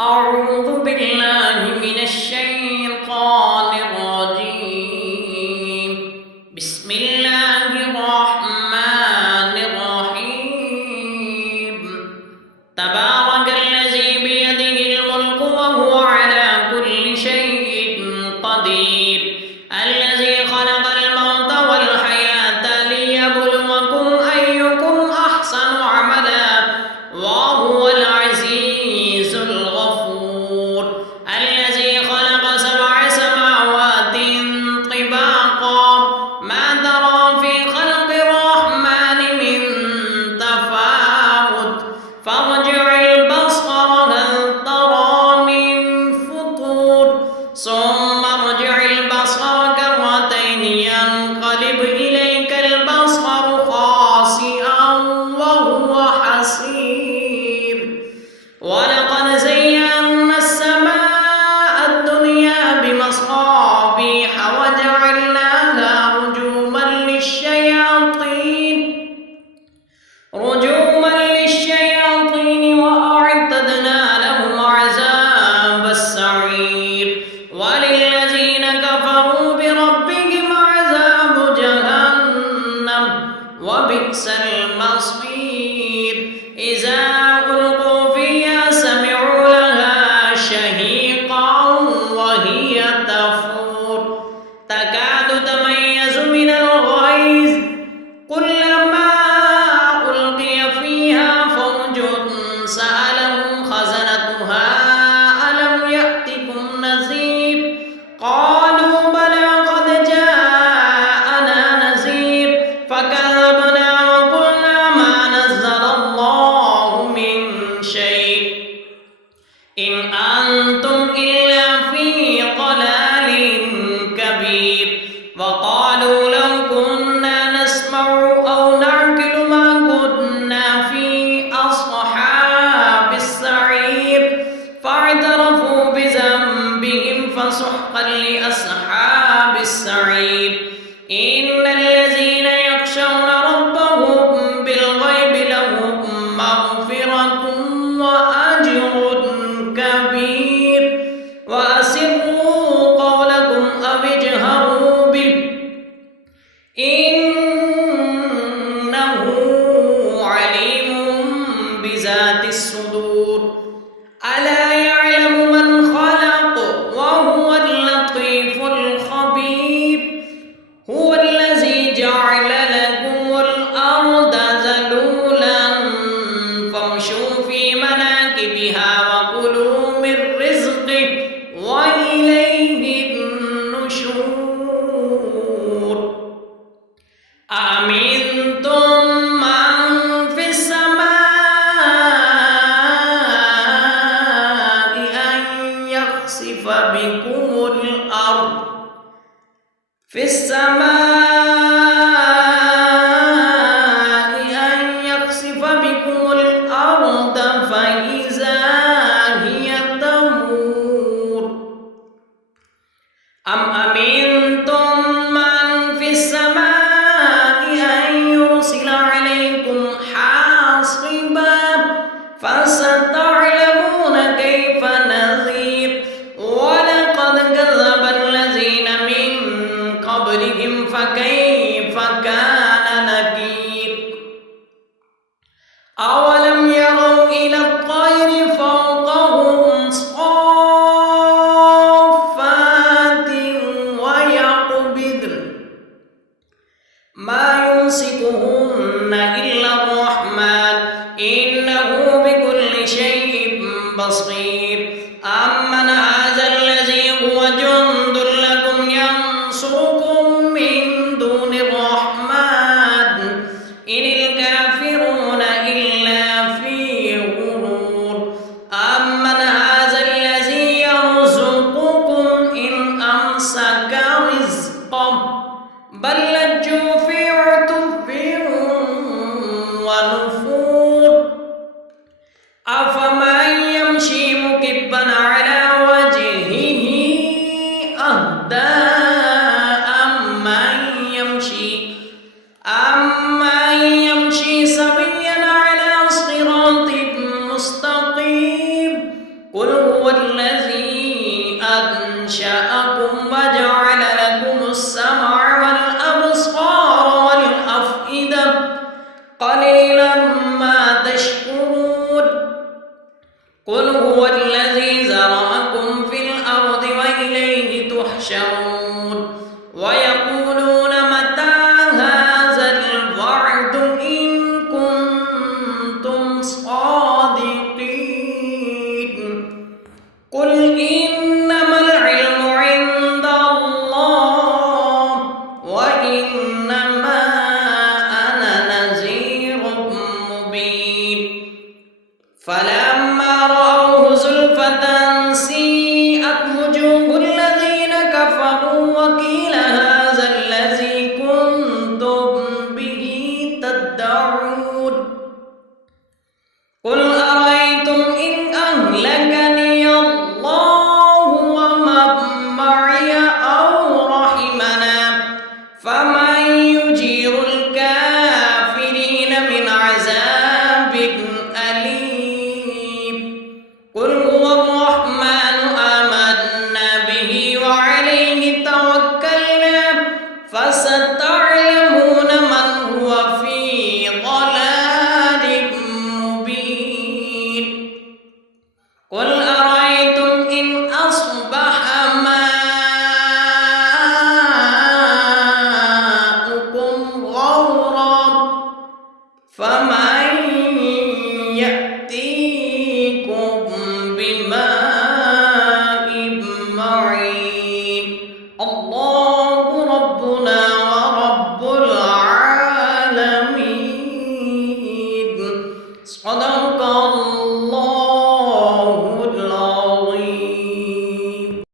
أعوذ بالله من الشيطان الرجيم. بسم الله الرحمن الرحيم. تبارك الذي بيده الملك وهو على كل شيء قدير. الذي خلق الموت والحياة ليبلوكم أيكم أحسن عملا وهو العزيز الغفور. الذي خلق 7 سماوات طباقا ما ترى في خلق الرحمن من تفاوت فارجع البصر هل ترى من فطور ثم ارجع البصر كرتين ينقلب إليك البصر خاسئا وهو حسير. ولقد زينا السماء الدنيا بمصابيح وجعلناها رجوما للشياطين وأعتدنا لهم عذاب السعير. وللذين كفروا بربهم عذاب جهنم وبئس المصير. إذا ألقوا فيها سمعوا لها شهيقا وهي تفور تكاد تميز من الغيظ كلما ألقي فيها فوج سألهم خزنتها ألم يأتكم نذير قالوا بلى قد جاءنا نذير فكذبنا وقلنا ما نزل الله من شيء إن أنتم إلا في ضلال كبير. وقالوا لو كنا نسمع أو نعقل ما كنا في أصحاب السعير فاعترفوا بذنبهم فسحقا لأصحاب السعير. إن الذين يخشون ربهم بالغيب لهم مغفرة وأجر كبير. وأسروا قولكم أو اجهروا به إنه عليم بذات الصدور. ألا يعلم من خلق وهو اللطيف الخبير. هو الذي جعل لكم الأرض ذلولا فامشوا في مناكبها وكلوا من رزقه وإليه النشور. أأمنتم من في السماء أن يخسف بكم الأرض فإذا هي تمور. أم أمنتم من في السماء أن يرسل عليكم حاصبا فستعلمون كيف نذير. ولقد كذب الذين من قبلهم فكيف كان نكير. أولم يروا إلى الطير فوقهم صافات ويقبضن ما يمسكهن إلا الرحمن إنه بكل شيء بصير. أمن هذا الذي هو جند لكم ينصركم من دون الرحمن إن الكافرون إلا في غرور. أمن هذا الذي يرزقكم إن أمسك رزقه بل لجوا في عتو ونفور. أفمن يمشي مكبا على وجهه هو الذي أنشأكم وجعل لكم السمع والأبصار والأفئدة قليلا ما تشكرون قل هو الذي ذرأكم في الأرض وإليه تحشرون ويقولون متى هذا الوعد إن كنتم صادقين قل إن